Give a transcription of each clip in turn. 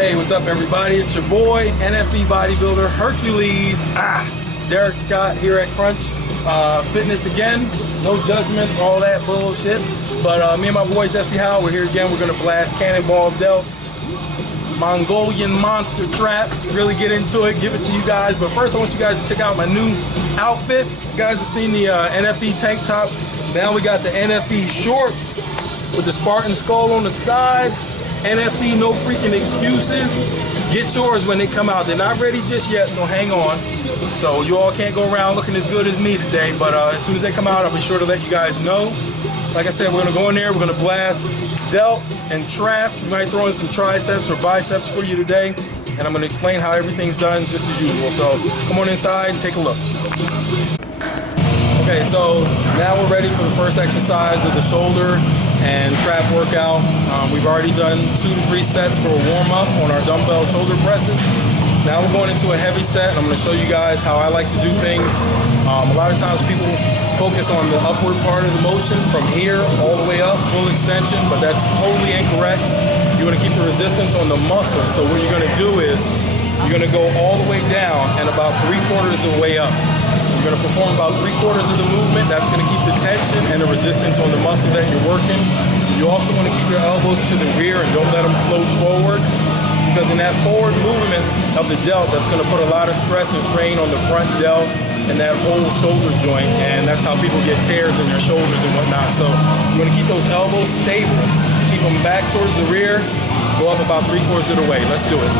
Hey, what's up everybody? It's your boy, NFB bodybuilder Hercules. Derek Scott here at Crunch Fitness again. No judgments, all that bullshit. But me and my boy Jesse Howe, we're here again. We're gonna blast cannonball delts, Mongolian monster traps, really get into it, give it to you guys. But first I want you guys to check out my new outfit. You guys have seen the NFB tank top. Now we got the NFB shorts with the Spartan skull on the side. NFB, no freaking excuses. Get yours when they come out. They're not ready just yet, so hang on. So you all can't go around looking as good as me today, but as soon as they come out, I'll be sure to let you guys know. Like I said, we're gonna go in there, we're gonna blast delts and traps. We might throw in some triceps or biceps for you today, and I'm gonna explain how everything's done just as usual. So come on inside and take a look. Okay, so now we're ready for the first exercise of the shoulder and trap workout. We've already done 2 to 3 sets for a warm-up on our dumbbell shoulder presses. Now we're going into a heavy set. I'm going to show you guys how I like to do things. A lot of times people focus on the upward part of the motion from here all the way up, full extension, but that's totally incorrect. You want to keep the resistance on the muscle. So what you're going to do is you're going to go all the way down and about 3/4 of the way up. You're going to perform about 3/4 of the movement. That's going to keep the tension and the resistance on the muscle that you're working. You also want to keep your elbows to the rear and don't let them float forward, because in that forward movement of the delt, that's going to put a lot of stress and strain on the front delt and that whole shoulder joint, and that's how people get tears in their shoulders and whatnot. So you want to keep those elbows stable, keep them back towards the rear, go up about 3/4 of the way. Let's do it.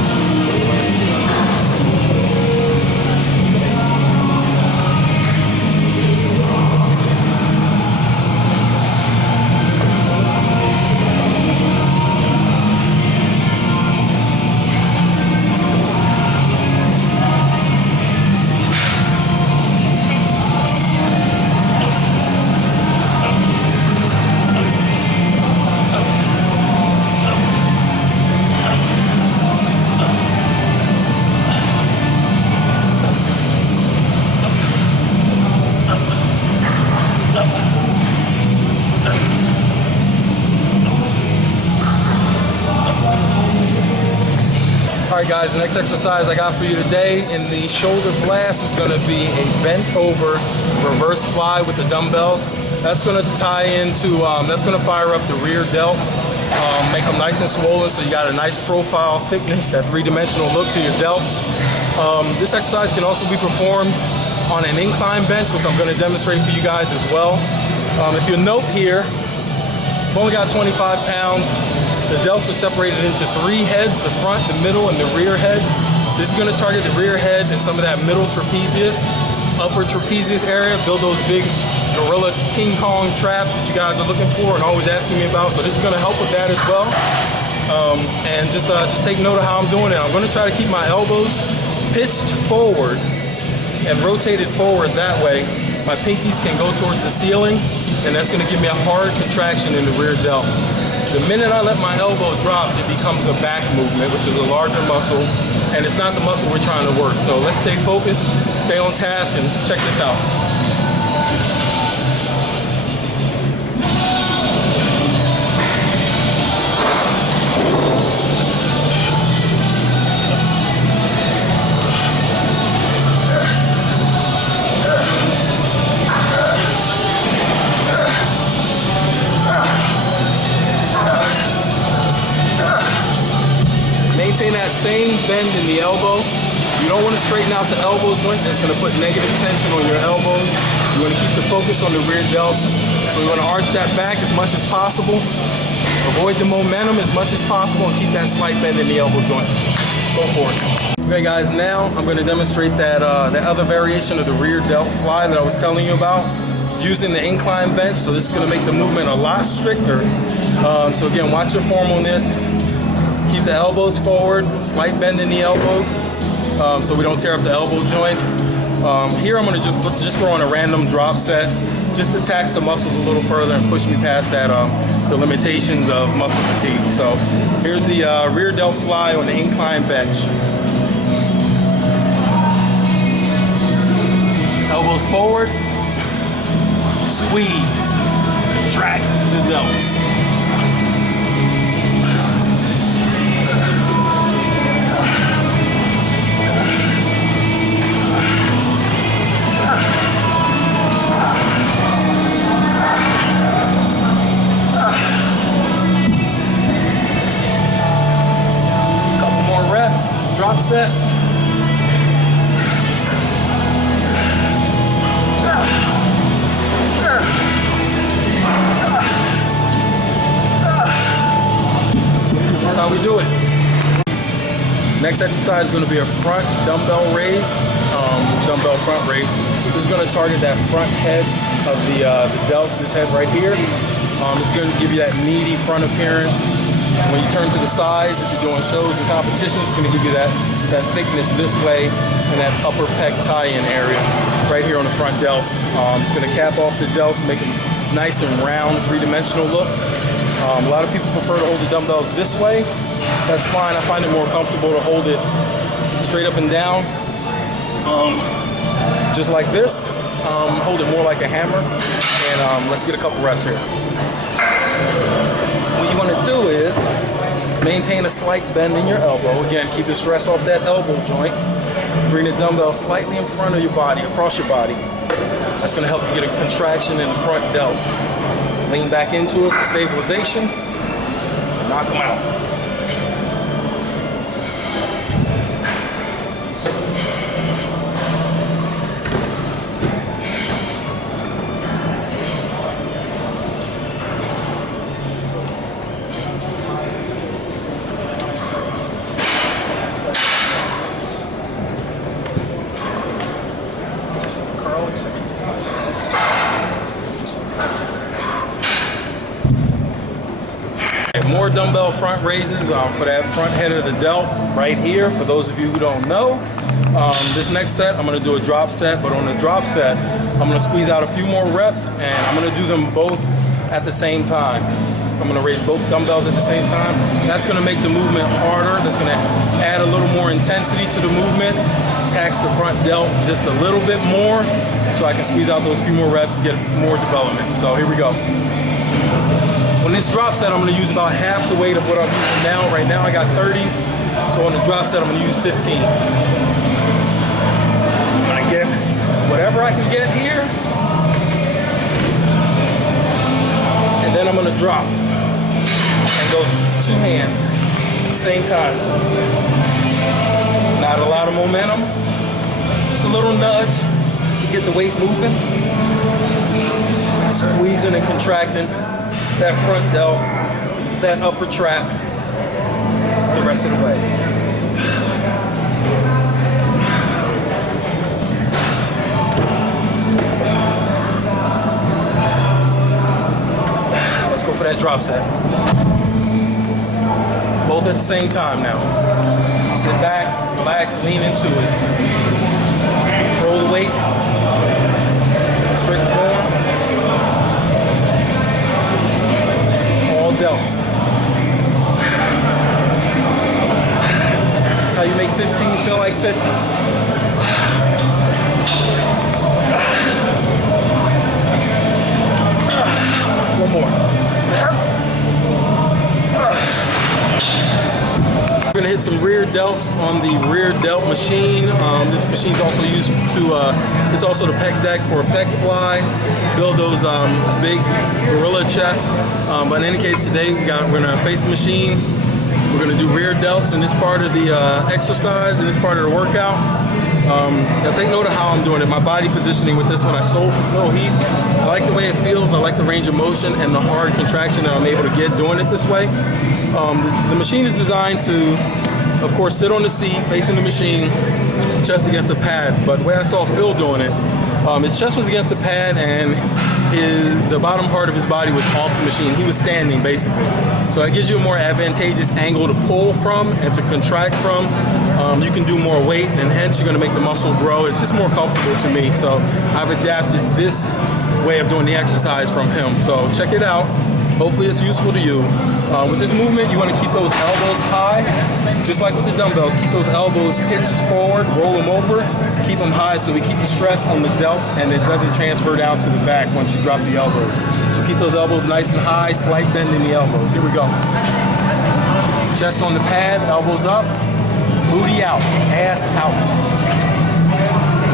Alright guys, the next exercise I got for you today in the shoulder blast is going to be a bent over reverse fly with the dumbbells. That's going to tie into, that's going to fire up the rear delts, make them nice and swollen so you got a nice profile thickness, that 3-dimensional look to your delts. This exercise can also be performed on an incline bench, which I'm going to demonstrate for you guys as well. If you'll note here, I've only got 25 pounds. The delts are separated into 3 heads, the front, the middle, and the rear head. This is going to target the rear head and some of that middle trapezius, upper trapezius area, build those big gorilla King Kong traps that you guys are looking for and always asking me about. So this is going to help with that as well. And just take note of how I'm doing it. I'm going to try to keep my elbows pitched forward and rotated forward that way. My pinkies can go towards the ceiling, and that's going to give me a hard contraction in the rear delt. The minute I let my elbow drop, it becomes a back movement, which is a larger muscle, and it's not the muscle we're trying to work. So let's stay focused, stay on task, and check this out. Maintain that same bend in the elbow. You don't want to straighten out the elbow joint. That's going to put negative tension on your elbows. You want to keep the focus on the rear delts. So you want to arch that back as much as possible. Avoid the momentum as much as possible and keep that slight bend in the elbow joint. Go for it. Okay guys, now I'm going to demonstrate that other variation of the rear delt fly that I was telling you about using the incline bench. So this is going to make the movement a lot stricter. So again, watch your form on this. Keep the elbows forward, slight bend in the elbow so we don't tear up the elbow joint. Here I'm going to just throw on a random drop set just to tax the muscles a little further and push me past that the limitations of muscle fatigue. So here's the rear delt fly on the incline bench. Elbows forward, squeeze, contract the delts. drop set. That's how we do it. Next exercise is going to be a front dumbbell raise, dumbbell front raise. This is going to target that front head of the delts, this head right here. It's going to give you that meaty front appearance. When you turn to the sides, if you're doing shows and competitions, it's going to give you that thickness this way and that upper pec tie-in area right here on the front delts. It's going to cap off the delts, make them nice and round, three-dimensional look. A lot of people prefer to hold the dumbbells this way. That's fine. I find it more comfortable to hold it straight up and down, just like this. Hold it more like a hammer, and let's get a couple reps here. What you want to do is maintain a slight bend in your elbow. Again, keep the stress off that elbow joint. Bring the dumbbell slightly in front of your body, across your body. That's going to help you get a contraction in the front delt. Lean back into it for stabilization. Knock them out. More dumbbell front raises for that front head of the delt right here. For those of you who don't know, this next set I'm going to do a drop set, but on the drop set I'm going to squeeze out a few more reps and I'm going to do them both at the same time. I'm going to raise both dumbbells at the same time. That's going to make the movement harder. That's going to add a little more intensity to the movement, tax the front delt just a little bit more so I can squeeze out those few more reps and get more development. So here we go. On this drop set, I'm going to use about half the weight of what I'm using now. Right now, I got 30s. So on the drop set, I'm going to use 15s. I'm going to get whatever I can get here. And then I'm going to drop and go two hands at the same time. Not a lot of momentum. Just a little nudge to get the weight moving. Squeezing and contracting that front delt, that upper trap, the rest of the way. Let's go for that drop set. Both at the same time now. Sit back, relax, lean into it. Control the weight. Strict form. Delts. That's how you make 15 feel like 50. One more. We're going to hit some rear delts on the rear delt machine. This machine is also used to, it's also the pec deck for a pec fly. Build those big gorilla chests. But in any case, today we're going to face the machine. We're going to do rear delts in this part of the exercise, in this part of the workout. Now take note of how I'm doing it. My body positioning with this one, I stole from Phil Heath. I like the way it feels. I like the range of motion and the hard contraction that I'm able to get doing it this way. The machine is designed to, of course, sit on the seat, facing the machine, chest against the pad. But the way I saw Phil doing it, his chest was against the pad and the bottom part of his body was off the machine. He was standing, basically. So that gives you a more advantageous angle to pull from and to contract from. You can do more weight, and hence you're going to make the muscle grow. It's just more comfortable to me. So I've adapted this way of doing the exercise from him. So check it out. Hopefully it's useful to you. With this movement, you want to keep those elbows high, just like with the dumbbells. Keep those elbows pitched forward, roll them over, keep them high so we keep the stress on the delts and it doesn't transfer down to the back once you drop the elbows. So keep those elbows nice and high, slight bend in the elbows. Here we go. Chest on the pad, elbows up, booty out, ass out.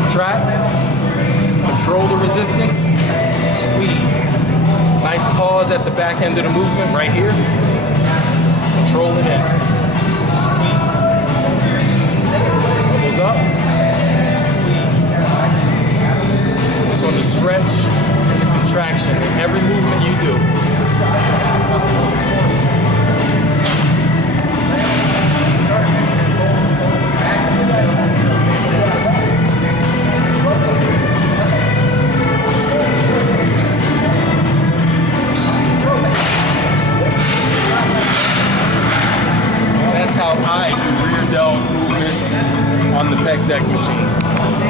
Contract, control the resistance, squeeze. Nice pause at the back end of the movement right here. Control it in.